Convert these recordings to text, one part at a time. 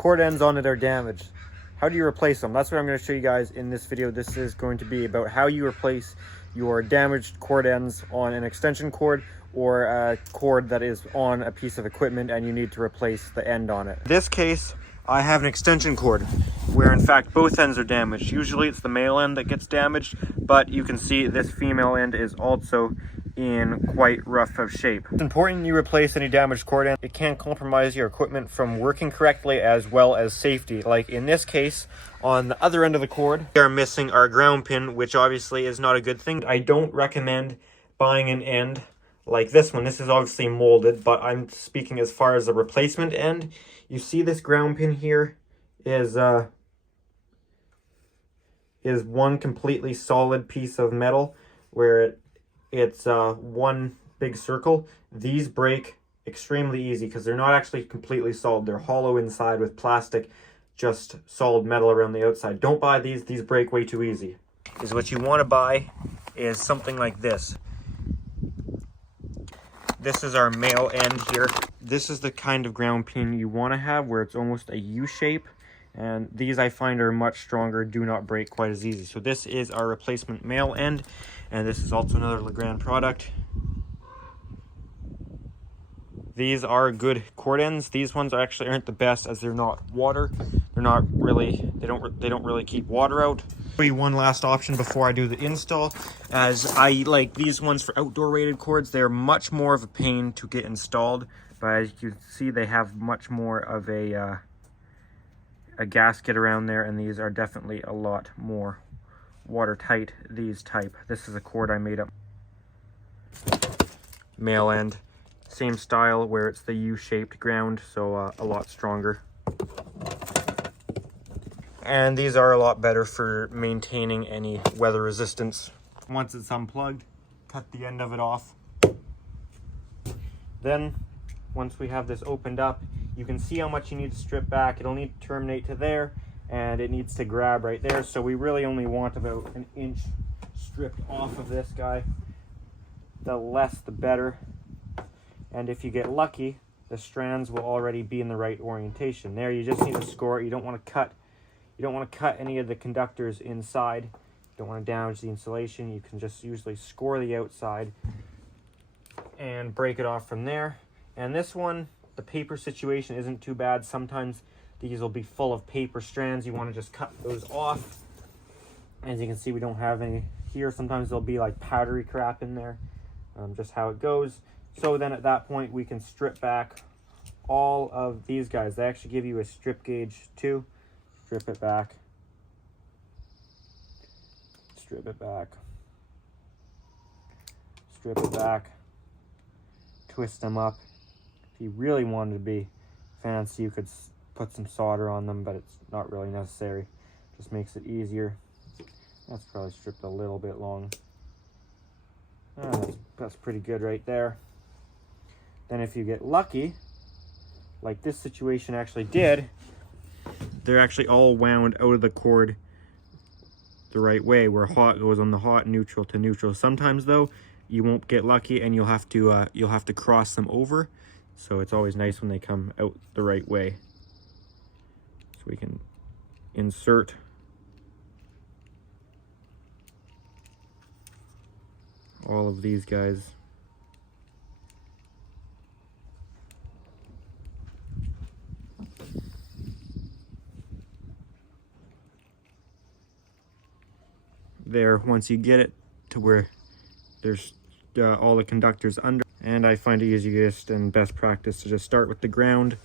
cord ends on it are damaged. How do you replace them? That's what I'm going to show you guys in this video. This is going to be about how you replace your damaged cord ends on an extension cord or a cord that is on a piece of equipment and you need to replace the end on it. In this case, I have an extension cord where in fact both ends are damaged. Usually it's the male end that gets damaged, but you can see this female end is also in quite rough of shape. It's important you replace any damaged cord end. It can compromise your equipment from working correctly as well as safety. Like in this case, on the other end of the cord, we are missing our ground pin, which obviously is not a good thing. I don't recommend buying an end like this one. This is obviously molded, but I'm speaking as far as the replacement end. You see this ground pin here is one completely solid piece of metal where it's one big circle. These break extremely easy because they're not actually completely solid. They're hollow inside with plastic, just solid metal around the outside. Don't buy these. These break way too easy. Is what you want to buy is something like this. This is our male end here. This is the kind of ground pin you want to have where it's almost a U shape. And these I find are much stronger, do not break quite as easy. So this is our replacement male end. And this is also another Legrand product. These are good cord ends. These ones actually aren't the best as they're not water. They're not really, they don't really keep water out. I'll show you one last option before I do the install, as I like these ones for outdoor rated cords. They're much more of a pain to get installed, but as you can see, they have much more of a gasket around there, and these are definitely a lot more watertight, these type. This is a cord I made up. Male end. Same style where it's the U-shaped ground, so a lot stronger. And these are a lot better for maintaining any weather resistance. Once it's unplugged, cut the end of it off. Then, once we have this opened up, you can see how much you need to strip back. It'll need to terminate to there, and it needs to grab right there. So we really only want about an inch stripped off of this guy. The less, the better. And if you get lucky, the strands will already be in the right orientation. There, you just need to score it. You don't want to cut. You don't want to cut any of the conductors inside. You don't want to damage the insulation. You can just usually score the outside and break it off from there. And this one, the paper situation isn't too bad. Sometimes these will be full of paper strands. You want to just cut those off. As you can see, we don't have any here. Sometimes there'll be like powdery crap in there. Just how it goes. So then at that point, we can strip back all of these guys. They actually give you a strip gauge too. Strip it back. Strip it back. Strip it back. Twist them up. If you really wanted to be fancy, you could put some solder on them, but it's not really necessary. Just makes it easier. That's probably stripped a little bit long. That's pretty good right there. Then if you get lucky, like this situation actually did, they're actually all wound out of the cord the right way, where hot goes on the hot, neutral to neutral. Sometimes though, you won't get lucky and you'll have to cross them over. So it's always nice when they come out the right way. So we can insert all of these guys. There, once you get it to where there's all the conductors under, and I find it easiest and best practice to just start with the ground.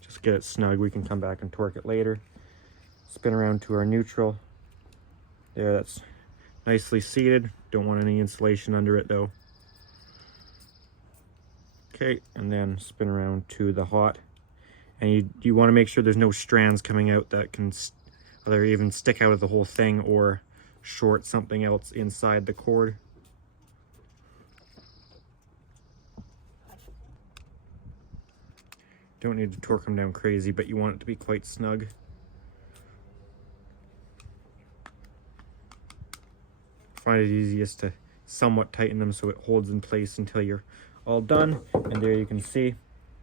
Just get it snug. We can come back and torque it later. Spin around to our neutral. There, that's nicely seated. Don't want any insulation under it though. Okay, and then spin around to the hot. And you want to make sure there's no strands coming out that can either even stick out of the whole thing or short something else inside the cord. Don't need to torque them down crazy, but you want it to be quite snug. Find it easiest to somewhat tighten them so it holds in place until you're all done. And there you can see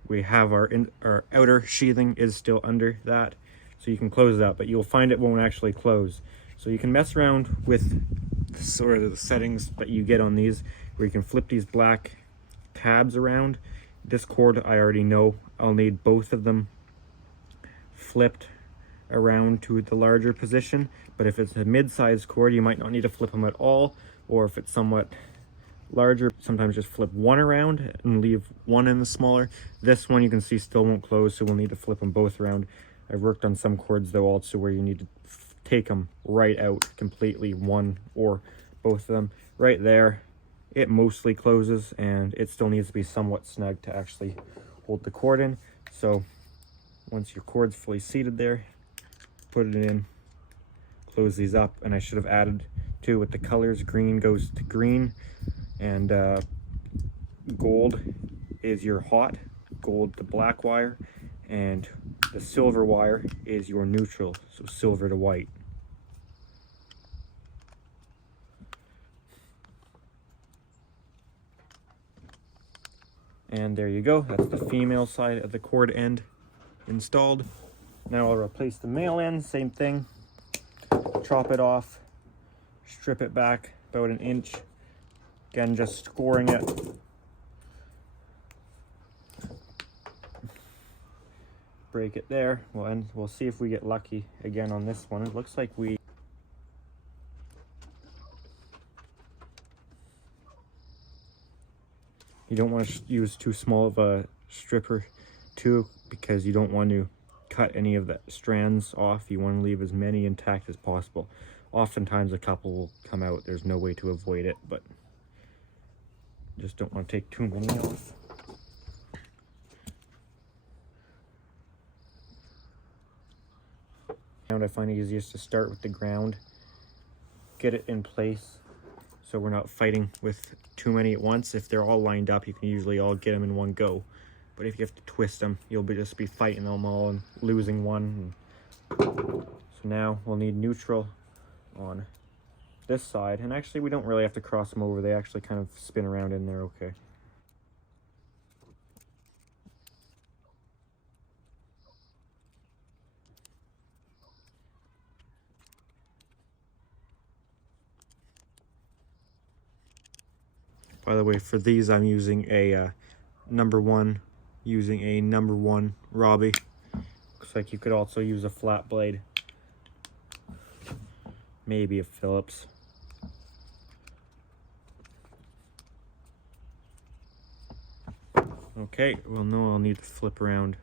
we have our outer sheathing is still under that, so you can close that, but you'll find it won't actually close. So you can mess around with sort of the settings that you get on these, where you can flip these black tabs around. This cord, I already know I'll need both of them flipped around to the larger position, but if it's a mid-sized cord, you might not need to flip them at all, or if it's somewhat larger, sometimes just flip one around and leave one in the smaller. This one you can see still won't close, so we'll need to flip them both around. I've worked on some cords though also where you need to take them right out completely, one or both of them. Right there, it mostly closes, and it still needs to be somewhat snug to actually hold the cord in. So once your cord's fully seated there, put it in, close these up. And I should have added too with the colors, green goes to green, and gold is your hot, gold the black wire, and the silver wire is your neutral, so silver to white. And there you go, that's the female side of the cord end installed. Now I'll replace the male end, same thing. Chop it off, strip it back about 1 inch. Again, just scoring it. Break it there. Well, and we'll see if we get lucky again on this one. It looks like we... You don't want to use too small of a stripper too, because you don't want to cut any of the strands off. You want to leave as many intact as possible. Oftentimes a couple will come out. There's no way to avoid it, but just don't want to take too many off. I find it easiest to start with the ground, get it in place so we're not fighting with too many at once. If they're all lined up, you can usually all get them in one go. But if you have to twist them, you'll just be fighting them all and losing one. So now we'll need neutral on this side. And actually, we don't really have to cross them over. They actually kind of spin around in there okay. By the way, for these, I'm using a number one Robbie. Looks like you could also use a flat blade, maybe a Phillips. Okay, well, no, I'll need to flip around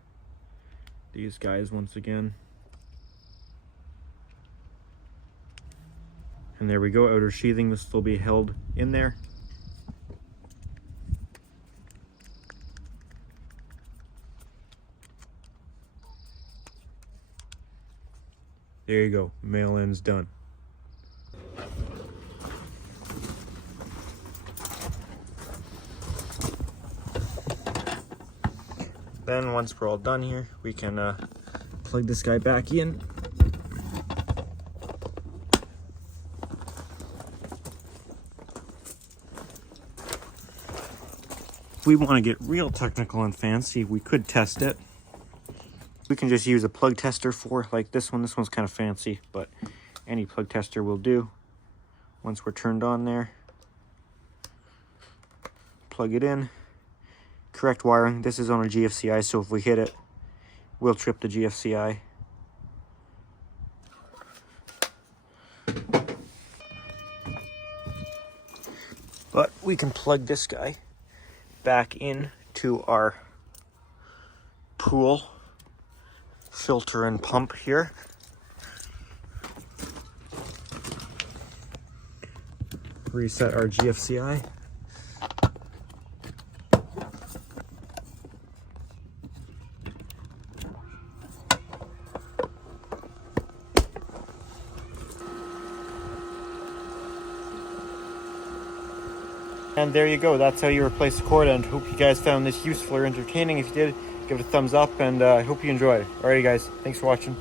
these guys once again. And there we go, outer sheathing will still be held in there. There you go, male end's done. Then once we're all done here, we can plug this guy back in. If we want to get real technical and fancy, we could test it. We can just use a plug tester for like this one. This one's kind of fancy, but any plug tester will do. Once we're turned on there, plug it in. Correct wiring. This is on a GFCI, so if we hit it, we'll trip the GFCI. But we can plug this guy back in to our pool filter and pump here. Reset our GFCI. And there you go, that's how you replace the cord end. Hope you guys found this useful or entertaining. If you did, give it a thumbs up, and I hope you enjoyed it. Alrighty guys, thanks for watching.